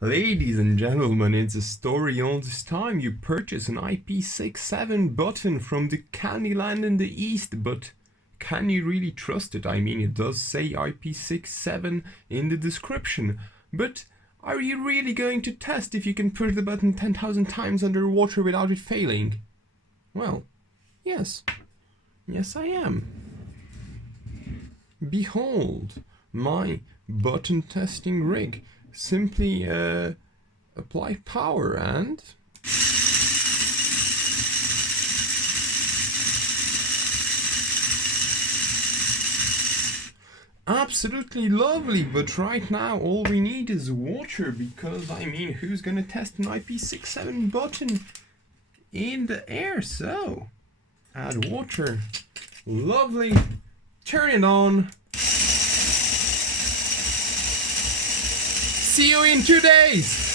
Ladies and gentlemen, it's a story all this time. You purchase an IP67 button from the Candyland in the East, but can you really trust it? I mean, it does say IP67 in the description, but are you really going to test if you can push the button 10,000 times underwater without it failing? Well, yes. Yes, I am. Behold, my button testing rig. Simply apply power and absolutely lovely, but right now all we need is water, because I mean, who's gonna test an IP67 button in the air? So add water. Lovely. Turn it on. See you in 2 days.